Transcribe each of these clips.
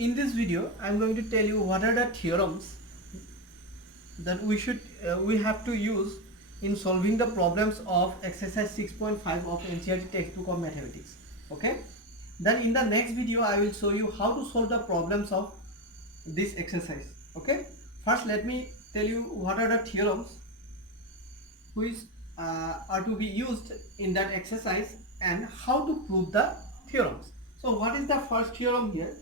in this video I am going to tell you what are the theorems that we have to use in solving the problems of exercise 6.5 of NCERT textbook of mathematics. Okay, then in the next video I will show you how to solve the problems of this exercise. Okay, first let me tell you what are the theorems which are to be used in that exercise and how to prove the theorems. So what is the first theorem here?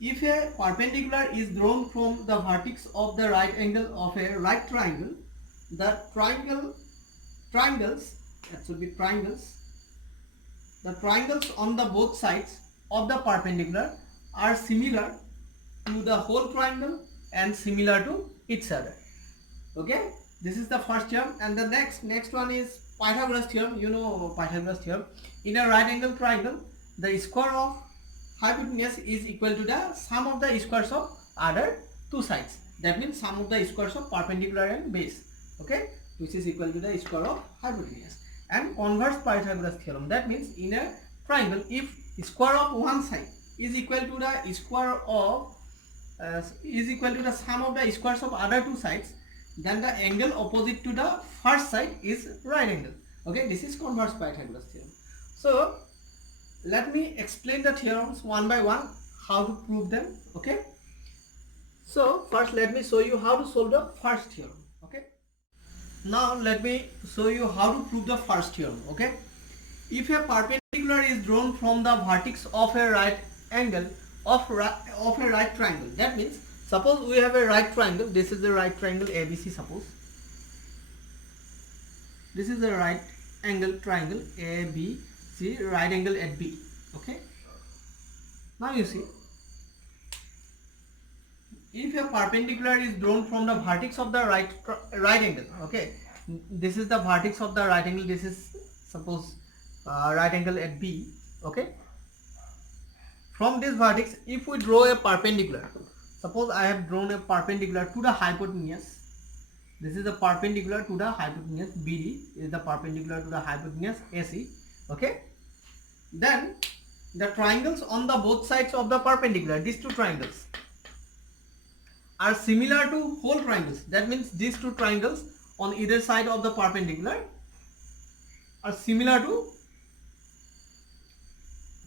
If a perpendicular is drawn from the vertex of the right angle of a right triangle, the triangles, that should be triangles, the triangles on the both sides of the perpendicular are similar to the whole triangle and similar to each other. Okay, this is the first theorem, and the next one is Pythagoras theorem. You know Pythagoras theorem. In a right angle triangle, the square of hypotenuse is equal to the sum of the squares of other two sides. That means sum of the squares of perpendicular and base. Okay, which is equal to the square of hypotenuse. And converse Pythagoras theorem. That means in a triangle, if square of one side is equal to the square of the sum of the squares of other two sides, then the angle opposite to the first side is right angle. Okay, this is converse Pythagoras theorem. So let me explain the theorems one by one, how to prove them. Okay, so first let me show you how to solve the first theorem. Okay, now let me show you how to prove the first theorem. Okay, if a perpendicular is drawn from the vertex of a right angle of a right triangle, that means suppose we have a right triangle. This is the right triangle ABC. Suppose this is the right angle triangle ABC, right angle at B. Okay, now you see, if a perpendicular is drawn from the vertex of the right angle. Okay, this is the vertex of the right angle. This is suppose right angle at B. Okay, from this vertex, if we draw a perpendicular, suppose I have drawn a perpendicular to the hypotenuse. This is the perpendicular to the hypotenuse. BD is the perpendicular to the hypotenuse AC. Okay, then the triangles on the both sides of the perpendicular, these two triangles, are similar to whole triangles. That means these two triangles on either side of the perpendicular are similar to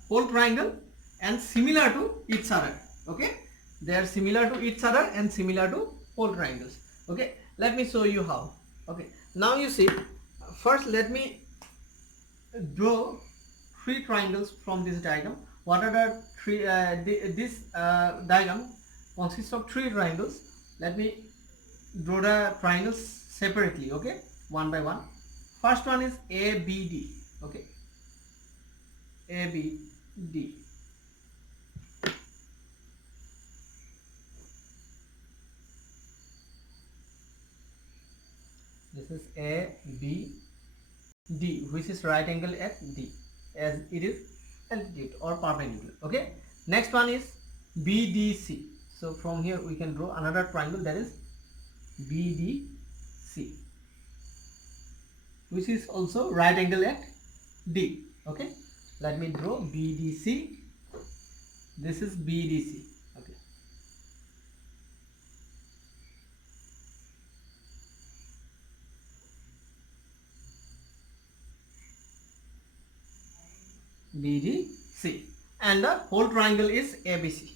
whole triangle and similar to each other. Okay, they are similar to each other and similar to whole triangles. Okay, let me show you how. Okay, now you see, first let me draw three triangles from this diagram. What are the three? This diagram consists of three triangles. Let me draw the triangles separately. Okay, one by one. First one is ABD. Okay, ABD. This is ABD, which is right angle at D, as it is altitude or perpendicular. Okay, next one is BDC. So from here we can draw another triangle, that is BDC, which is also right angle at D. Okay, let me draw BDC. This is BDC. Okay, BDC, and the whole triangle is ABC.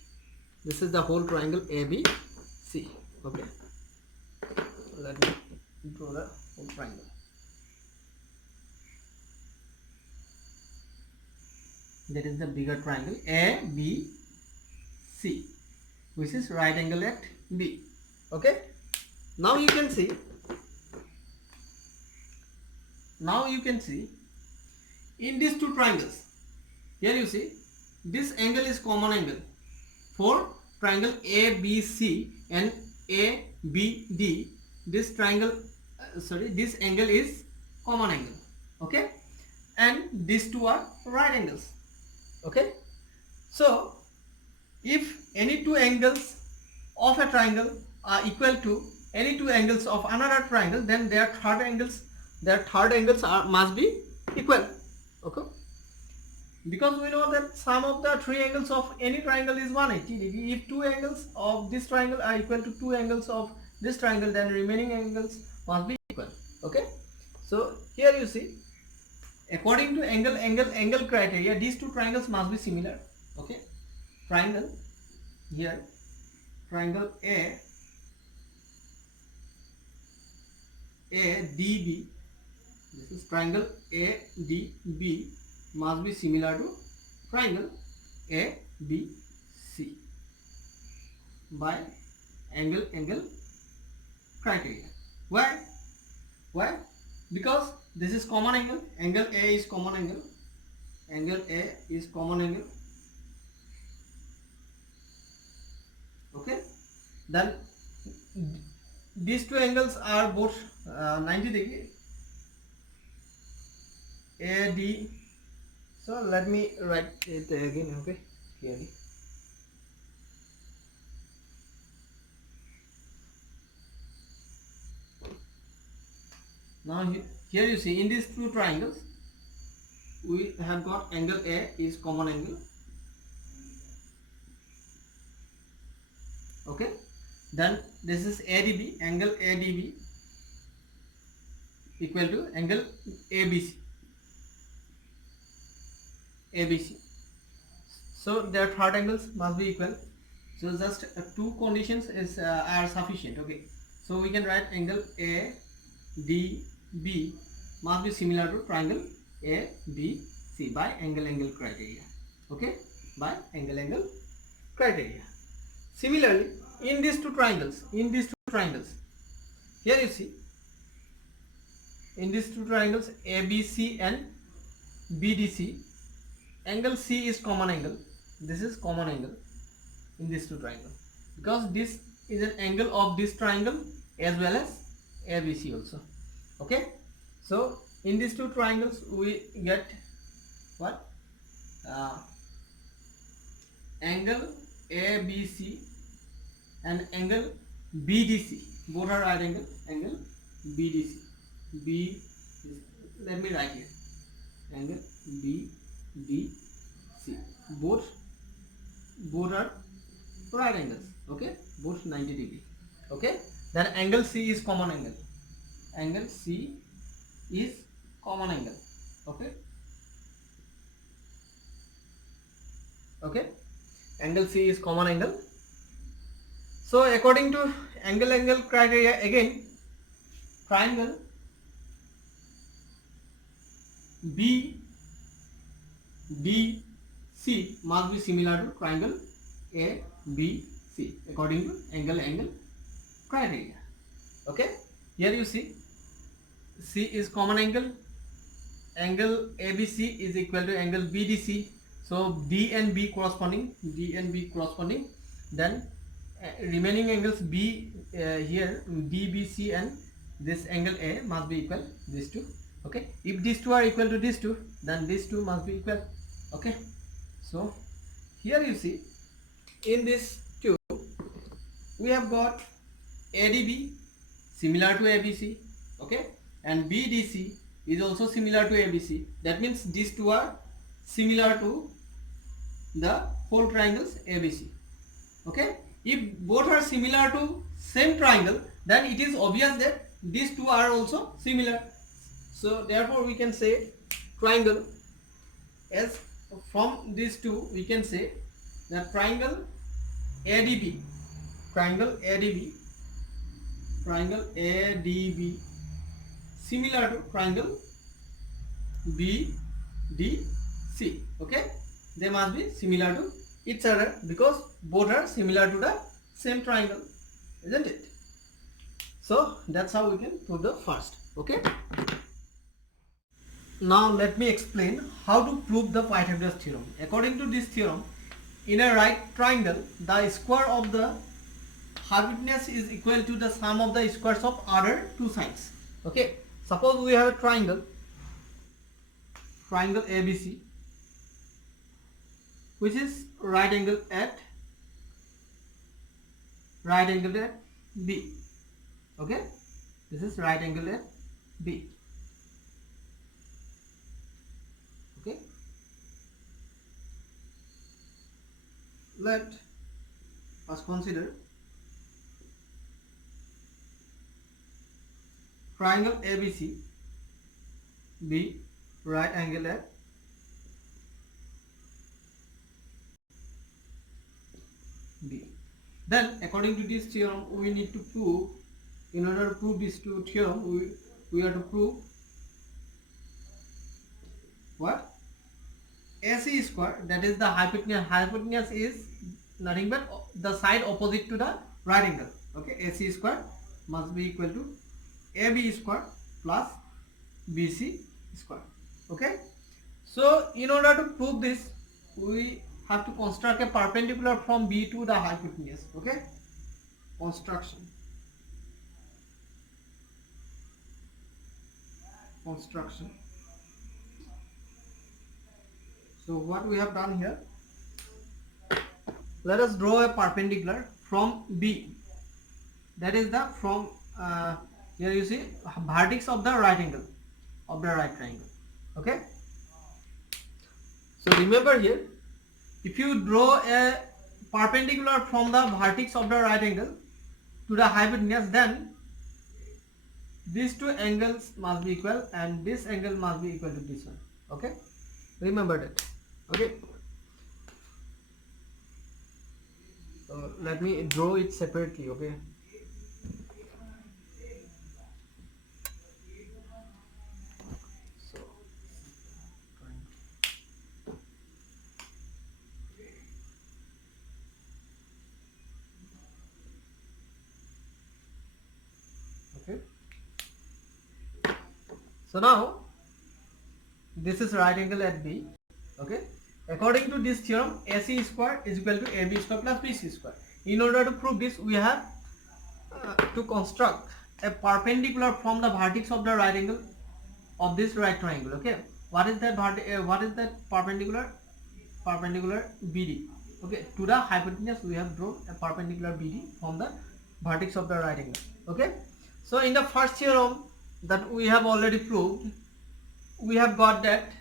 This is the whole triangle ABC. Okay, let me draw the whole triangle. That is the bigger triangle ABC, which is right angle at B. Okay, now you can see, in these two triangles, here you see, this angle is common angle for triangle ABC and ABD. This triangle, this angle is common angle. Okay, and these two are right angles. Okay, so if any two angles of a triangle are equal to any two angles of another triangle, then their third angles must be equal. Okay, Because we know that sum of the three angles of any triangle is 180 degree. If two angles of this triangle are equal to two angles of this triangle, then remaining angles must be equal. Okay, so here you see, according to angle criteria, these two triangles must be similar. Okay, triangle here, triangle ADB, this is triangle ADB, must be similar to triangle ABC by angle criteria. Why? Because this is common angle. Angle A is common angle. Angle A is common angle. Okay. Then these two angles are both 90 degree. AD. So let me write it again. Okay, clearly. Now here you see, in these two triangles we have got angle A is common angle. Okay, then this is ADB, angle ADB equal to angle ABC. So their third angles must be equal. So just two conditions are sufficient. Okay, so we can write angle ADB must be similar to triangle ABC by angle criteria. Okay, by angle criteria. Similarly, in these two triangles, here you see, in these two triangles ABC and BDC, angle C is common angle. This is common angle in these two triangles, because this is an angle of this triangle as well as ABC also. Okay, so in these two triangles we get what? Angle ABC and angle BDC, both are right angle. Angle BDC, let me write here, angle BDC, both are right angles. Okay, both 90 degree. Okay, then angle C is common angle. Angle C is common angle. Okay, angle C is common angle. So according to angle criteria, again triangle BDC must be similar to triangle ABC according to angle criteria. Okay, here you see, C is common angle. Angle ABC is equal to angle BDC. So D and B corresponding. Then remaining angles B here, DBC and this angle A must be equal, these two. Okay, if these two are equal to these two, then these two must be equal. Okay, so here you see, in this two we have got ADB similar to ABC. Okay, and BDC is also similar to ABC. That means these two are similar to the whole triangles ABC. Okay, if both are similar to same triangle, then it is obvious that these two are also similar. So therefore we can say triangle, as from these two we can say that triangle ADB similar to triangle BDC. Okay, they must be similar to each other because both are similar to the same triangle, isn't it? So that's how we can prove the first. Okay, now let me explain how to prove the Pythagoras theorem. According to this theorem, in a right triangle, the square of the hypotenuse is equal to the sum of the squares of other two sides. Okay, suppose we have a triangle ABC, which is right angle at B. Okay, this is right angle at B. Okay, let us consider triangle ABC be right angle at B. Then according to this theorem we need to prove, in order to prove this theorem we have to prove what? AC square, that is the hypotenuse is nothing but the side opposite to the right angle. Okay, AC square must be equal to AB square plus BC square. Okay, so in order to prove this we have to construct a perpendicular from B to the hypotenuse. Okay, construction. So what we have done here, let us draw a perpendicular from B, that is the from here you see vertex of the right angle of the right triangle. Okay, so remember here, if you draw a perpendicular from the vertex of the right angle to the hypotenuse, then these two angles must be equal and this angle must be equal to this one. Okay, remember that. Okay, so let me draw it separately. Okay, so okay, so now this is right angle at B. Okay, according to this theorem AC square is equal to AB square plus BC square. In order to prove this we have to construct a perpendicular from the vertex of the right angle of this right triangle. Okay, what is that perpendicular? Perpendicular BD. Okay, to the hypotenuse we have drawn a perpendicular BD from the vertex of the right angle. Okay, so in the first theorem that we have already proved, we have got that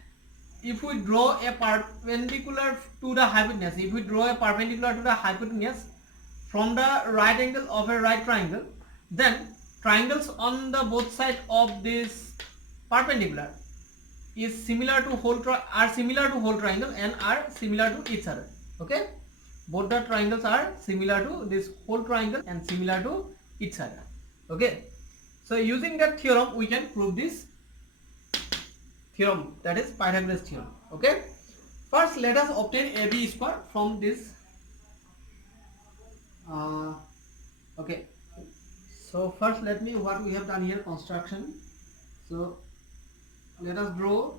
if we draw a perpendicular to the hypotenuse, from the right angle of a right triangle, then triangles on the both sides of this perpendicular is similar to whole triangle and are similar to each other. Okay, both the triangles are similar to this whole triangle and similar to each other. Okay, so using that theorem we can prove this theorem, that is Pythagoras theorem. Okay, first let us obtain AB square from this. Okay, so first let we have done here construction. So let us draw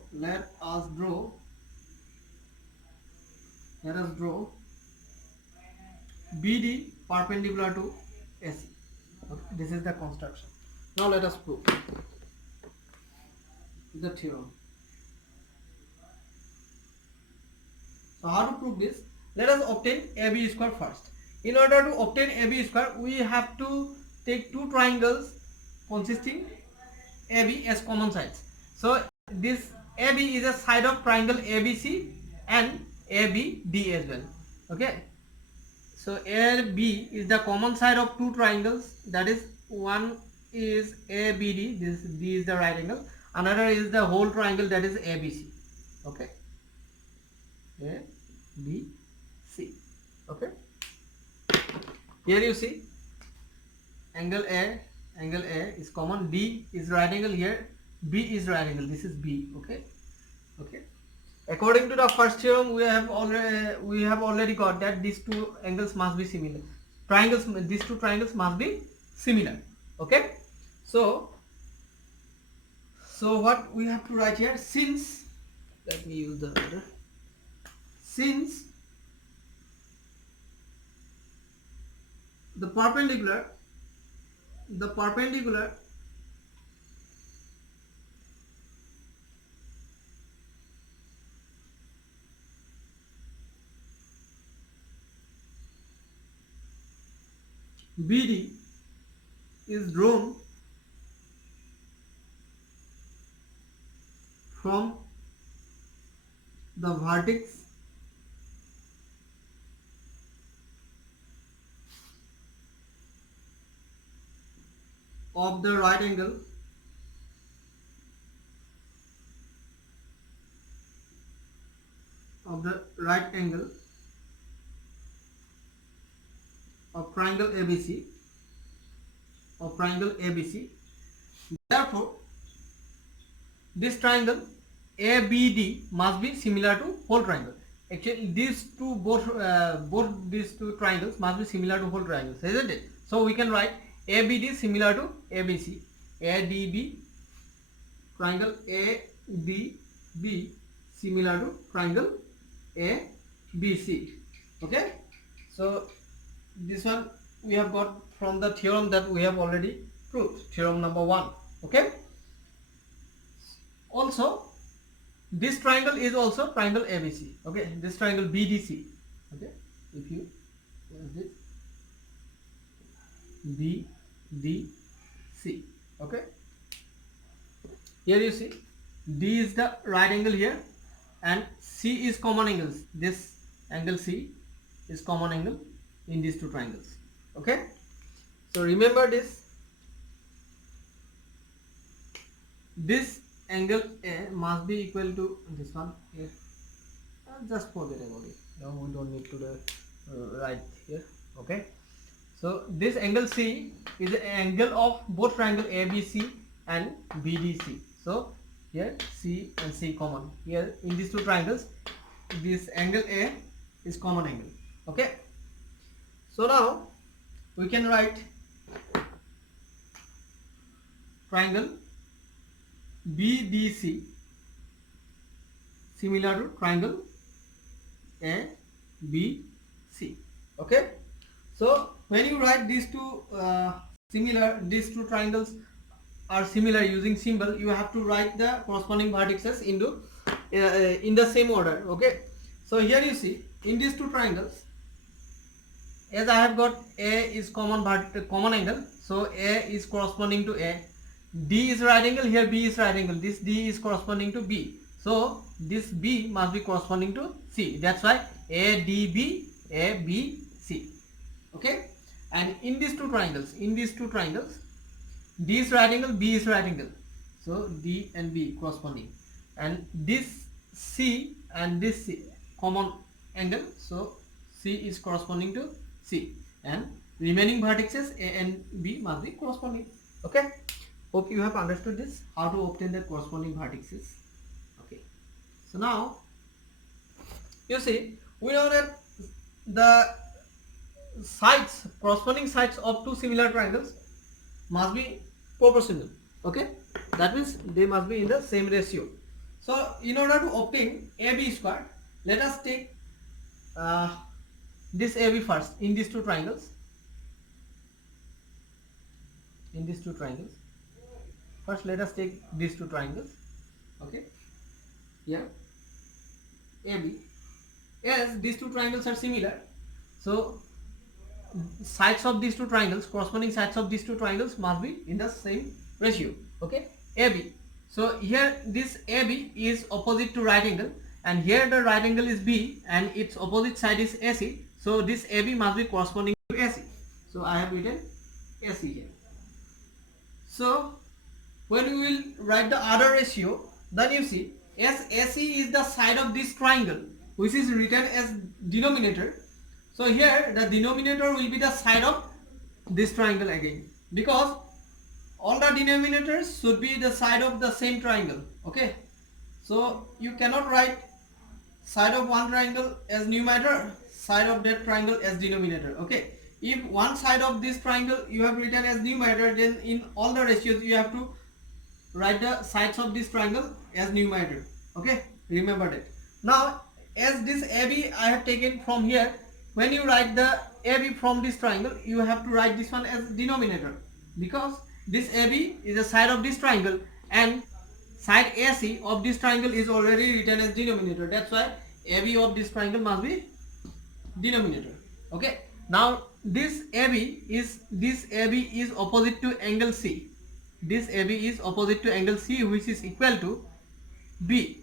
BD perpendicular to AC. Okay, this is the construction. Now let us prove the theorem. So how to prove this? Let us obtain AB square first. In order to obtain AB square, we have to take two triangles consisting AB as common sides. So this AB is a side of triangle ABC and ABD as well. Okay, so AB is the common side of two triangles, that is one is ABD, this D is the right angle, another is the whole triangle, that is ABC. Okay, ABC. Okay, here you see angle A is common, D is right angle here, B is right angle, this is B. Okay, according to the first theorem we have already got that these two angles must be similar, these two triangles must be similar. Okay, so what we have to write here, since, let me use the order, since the perpendicular BD is drawn from the vertex of the right angle of triangle ABC Therefore, this triangle ABD must be similar to whole triangle. Actually, these two both these two triangles must be similar to whole triangles, isn't it? So we can write ABD similar to ABC, ADB triangle ADB similar to triangle ABC. Okay, so this one we have got from the theorem that we have already proved, theorem number 1. Okay, also this triangle is also triangle ABC. Okay, this triangle BDC. Okay, if you this BDC. Okay, here you see D is the right angle here and C is common angles. This angle C is common angle in these two triangles. Okay, so remember this angle A must be equal to this one here. Just forget about it. No, we don't need to write here. Okay, so this angle C is the angle of both triangle ABC and BDC. So here C and C common. Here in these two triangles, this angle A is common angle. Okay, so now we can write triangle BDC similar to triangle ABC. Okay, so when you write these two these two triangles are similar using symbol, you have to write the corresponding vertices into in the same order. Okay, so here you see in these two triangles, as I have got A is common angle, so A is corresponding to A. D is right angle, here B is right angle. This D is corresponding to B. So this B must be corresponding to C. That's why ADB, ABC. Okay. And in these two triangles, D is right angle, B is right angle. So D and B corresponding. And this C and this C common angle. So C is corresponding to C. And remaining vertices A and B must be corresponding. Okay. Hope you have understood this, how to obtain the corresponding vertices. Okay, so now you see we know that the sides, corresponding sides of two similar triangles must be proportional. Okay, that means they must be in the same ratio. So in order to obtain AB square, let us take this AB first in these two triangles. First, let us take these two triangles. Okay, here AB. As these two triangles are similar, so sides of these two triangles, corresponding sides of these two triangles must be in the same ratio. Okay, AB. So here this AB is opposite to right angle, and here the right angle is B, and its opposite side is AC. So this AB must be corresponding to AC. So I have written AC here. So when we will write the other ratio, then you see as AC is the side of this triangle, which is written as denominator. So here the denominator will be the side of this triangle again, because all the denominators should be the side of the same triangle. Okay, so you cannot write side of one triangle as numerator, side of that triangle as denominator. Okay, if one side of this triangle you have written as numerator, then in all the ratios you have to write the sides of this triangle as numerator. Okay, remember that. Now as this AB I have taken from here, when you write the AB from this triangle, you have to write this one as denominator, because this AB is the side of this triangle and side AC of this triangle is already written as denominator. That's why AB of this triangle must be denominator. Okay, now this AB is opposite to angle C. This AB is opposite to angle C, which is equal to B.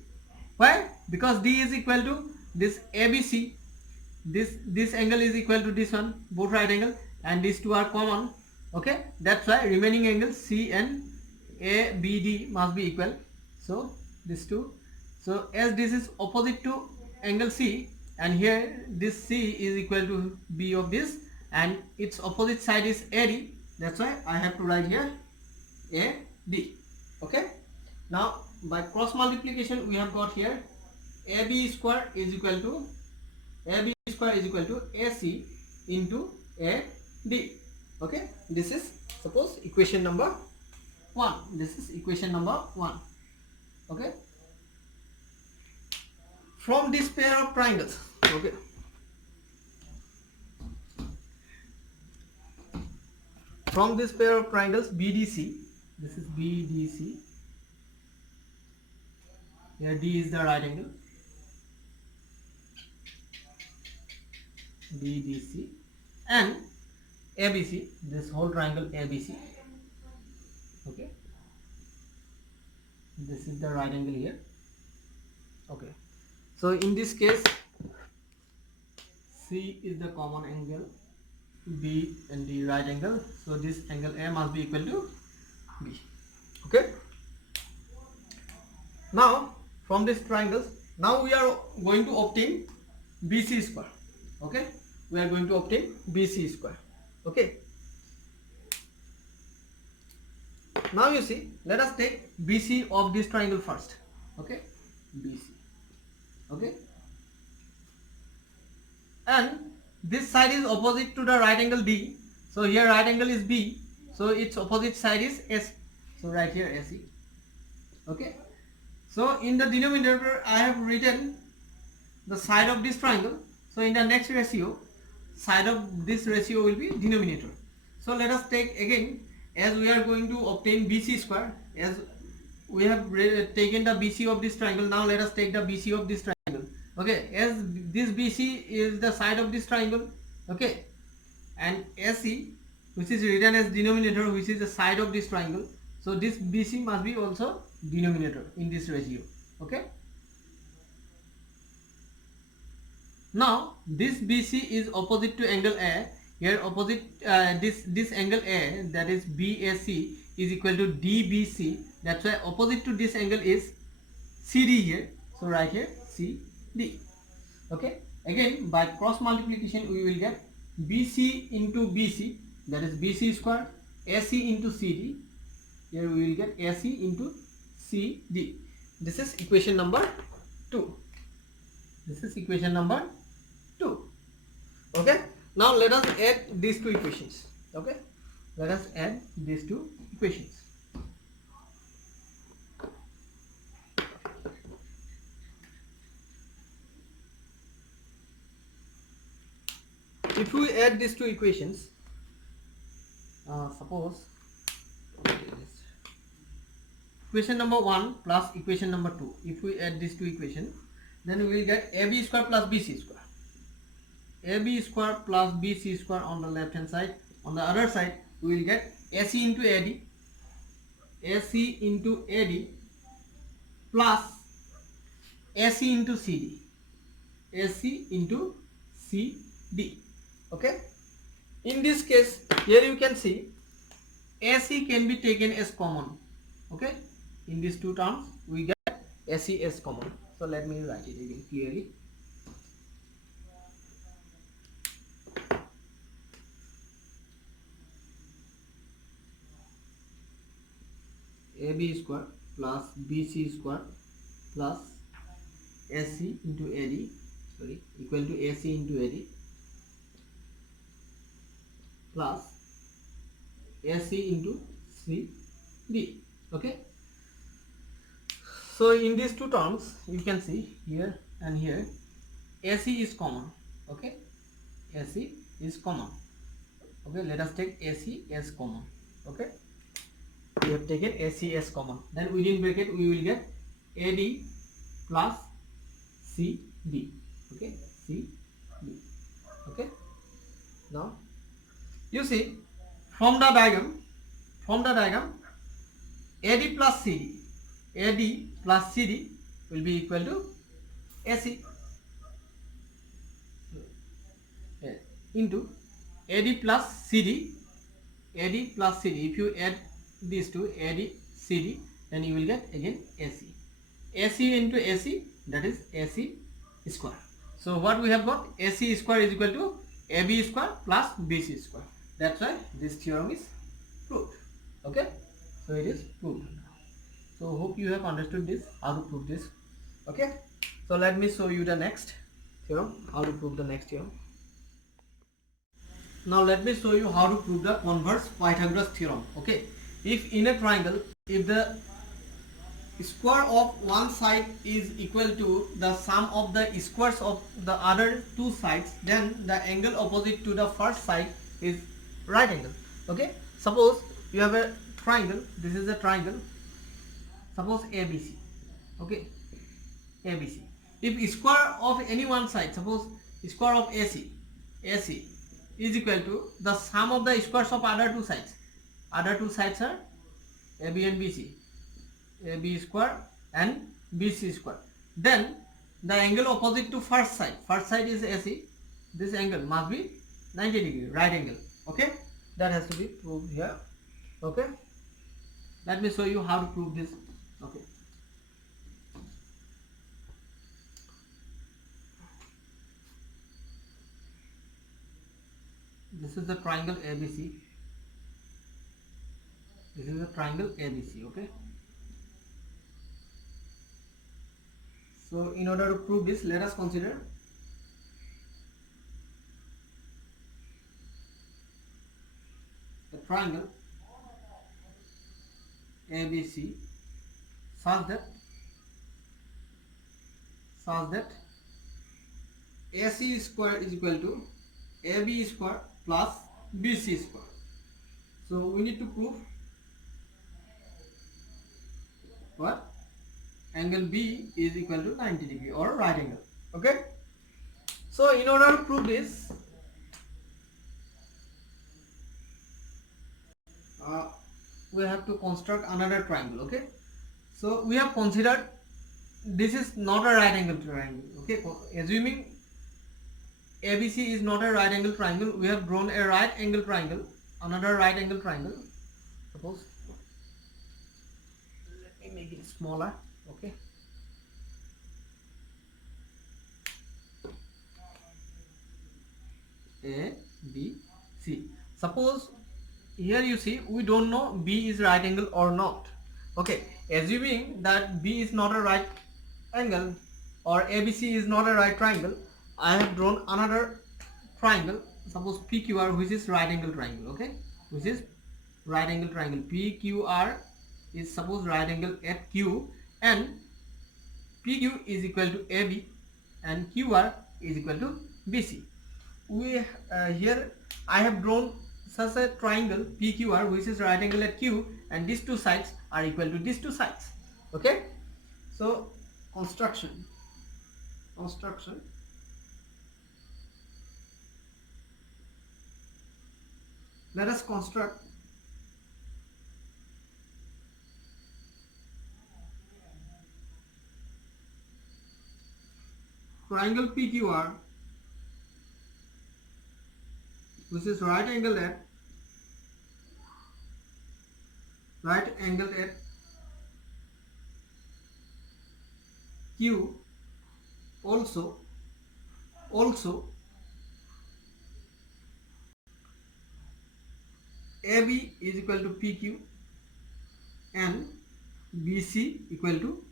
Why? Because D is equal to this ABC. This angle is equal to this one, both right angle, and these two are common. Okay, that's why remaining angles C and ABD must be equal. So these two. So as this is opposite to angle C, and here this C is equal to B of this, and its opposite side is AD. That's why I have to write here AD. Okay. Now by cross multiplication we have got here AB square is equal to AC into AD. Okay, this is suppose equation number 1. This is equation number 1. Okay, from this pair of triangles. Okay, from this pair of triangles BDC, this is BDC. Here D is the right angle, BDC, and ABC, this whole triangle ABC. Okay, this is the right angle here. Okay, so in this case C is the common angle, B and the right angle, so this angle A must be equal to B. Okay, now from these triangles, now we are going to obtain BC square. Okay, we are going to obtain BC square. Okay, now you see, let us take BC of this triangle first. Okay, BC. Okay, and this side is opposite to the right angle D, so here right angle is B, so its opposite side is S, so right here AC. Okay, so in the denominator I have written the side of this triangle, so in the next ratio, side of this ratio will be denominator. So let us take again, as we are going to obtain BC square, as we have taken the BC of this triangle, now let us take the BC of this triangle. Okay, as this BC is the side of this triangle, okay, and AC, which is written as denominator, which is the side of this triangle, so this BC must be also denominator in this ratio. Okay, now this BC is opposite to angle A. Here opposite this angle A, that is BAC, is equal to DBC. That's why opposite to this angle is CD here. So right here CD. Okay. Again by cross multiplication we will get BC into BC, that is BC square, AC into CD. Here we will get AC into CD. This is equation number 2. This is equation number 2. Okay. Now let us add these two equations. Okay. Let us add these two equations. If we add these two equations, suppose equation number 1 plus equation number 2. If we add these two equations, then we will get AB square plus BC square. AB square plus BC square on the left hand side. On the other side, we will get AC into AD, AC into AD plus AC into CD, AC into CD. Okay. In this case, here you can see AC can be taken as common. Okay. In these two terms, we get AC as common. So let me write it again clearly. AB square plus BC square plus AC into AD, equal to AC into AD plus AC into CD. Okay. So in these two terms, you can see here and here, AC is common. Okay, AC is common. Okay, let us take AC as common. Okay, we have taken AC as common. Then within bracket we will get AD plus CD. Okay, CD. Okay. Now you see from the diagram, AD plus CD, AD plus CD will be equal to AC into AD plus CD AD plus CD. If you add these two, AD, CD, then you will get again AC. AC into AC, that is AC square. So what we have got, AC square is equal to AB square plus BC square. That's why this theorem is proved. Okay, so it is proved. So hope you have understood this, how to prove this. Okay, so let me show you the next theorem, how to prove the next theorem. Now let me show you how to prove the converse Pythagoras theorem. Okay, if in a triangle, if the square of one side is equal to the sum of the squares of the other two sides, then the angle opposite to the first side is right angle. Okay, suppose you have a triangle, this is a triangle, suppose ABC. Okay, ABC, if square of any one side, suppose square of AC is equal to the sum of the squares of other two sides are AB and BC, AB square and BC square, then the angle opposite to first side is AC, this angle must be 90 degree, right angle. Okay, that has to be proved here. Okay, let me show you how to prove this. Okay, this is the triangle ABC, this is the triangle ABC. Okay, so in order to prove this, let us consider the triangle ABC such that AC square is equal to AB square plus BC square. So we need to prove what? Angle B is equal to 90 degree or right angle. Okay, so in order to prove this, we have to construct another triangle. Okay, so we have considered this is not a right angle triangle. Okay, assuming ABC is not a right angle triangle, we have drawn a right angle triangle, another right angle triangle. Suppose, let me make it smaller. Okay, A, B, C. Suppose here you see we don't know B is right angle or not. Okay, assuming that B is not a right angle or ABC is not a right triangle, I have drawn another triangle, suppose PQR, which is right angle triangle. Okay, which is right angle triangle. PQR is suppose right angle at Q, and PQ is equal to AB and QR is equal to BC. We here I have drawn such a triangle PQR, which is right angle at Q, and these two sides are equal to these two sides. Okay, so construction, let us construct triangle PQR, which is right angle at Q, also AB is equal to PQ and BC equal to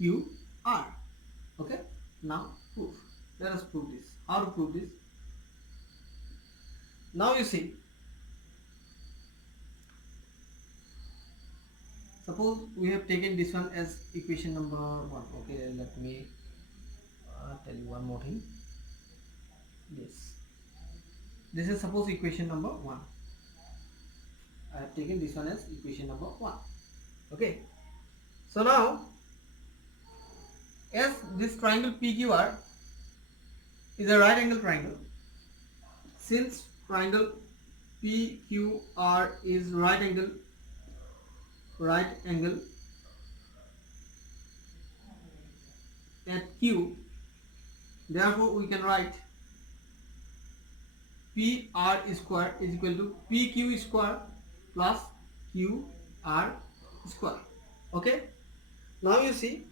QR. Okay, now proof. Let us prove this. How to prove this? Now you see, suppose we have taken this one as equation number 1. Okay, let me tell you one more thing. This is suppose equation number 1. I have taken this one as equation number 1. Okay, so now as this triangle PQR is a right angle triangle, since triangle PQR is right angle at Q, therefore we can write PR square is equal to PQ square plus QR square. Okay. Now you see,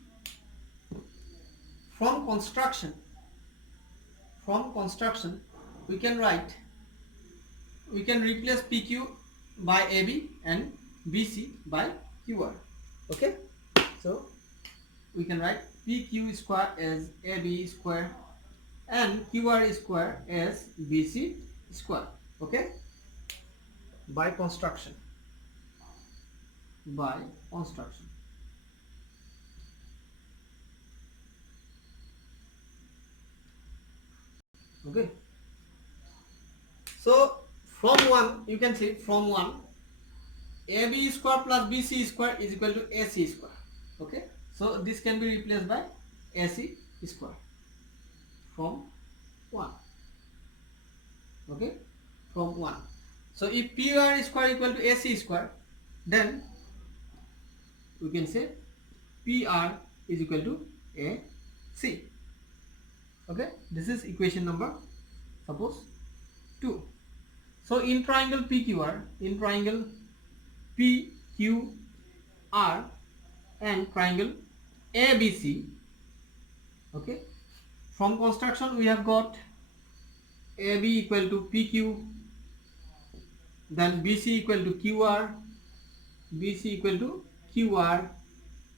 from construction we can replace PQ by AB and BC by QR. Okay, so we can write PQ square as AB square and QR square as BC square. Okay, by construction. Okay, so from 1 you can see, from 1 AB square plus BC square is equal to AC square. Okay, so this can be replaced by AC square from 1. Okay, from 1. So if PR square equal to AC square, then we can say PR is equal to AC. Okay, this is equation number, suppose, 2. So in triangle PQR, and triangle ABC, okay, from construction we have got AB equal to PQ, then BC equal to QR, BC equal to QR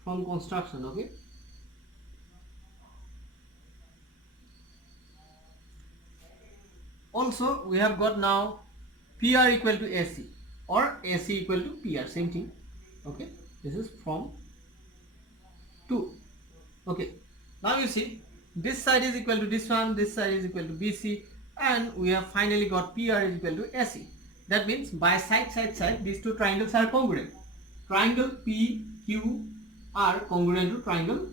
from construction. Okay, also we have got now PR equal to AC or AC equal to PR, same thing. Okay, this is from 2. Okay, now you see, this side is equal to this one, this side is equal to BC, and we have finally got PR is equal to AC. That means by side these two triangles are congruent. Triangle PQR congruent to triangle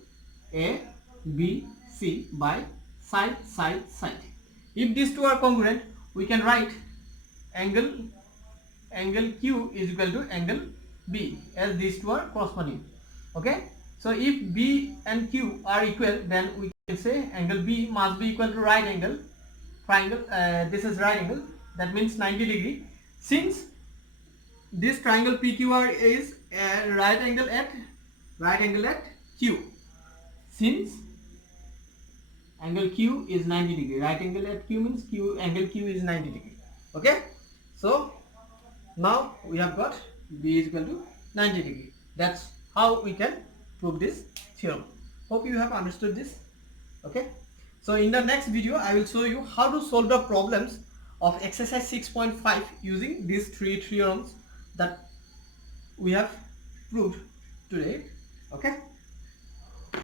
ABC by side. If these two are congruent, we can write angle Q is equal to angle B, as these two are corresponding. Okay, so if B and Q are equal, then we can say angle B must be equal to right angle triangle. This is right angle, that means 90 degree. Since this triangle PQR is right angle at Q, since angle Q is 90 degree, right angle at Q means angle Q is 90 degree. Okay, so now we have got B is equal to 90 degree. That's how we can prove this theorem. Hope you have understood this. Okay, so in the next video I will show you how to solve the problems of exercise 6.5 using these 3 theorems that we have proved today. Okay.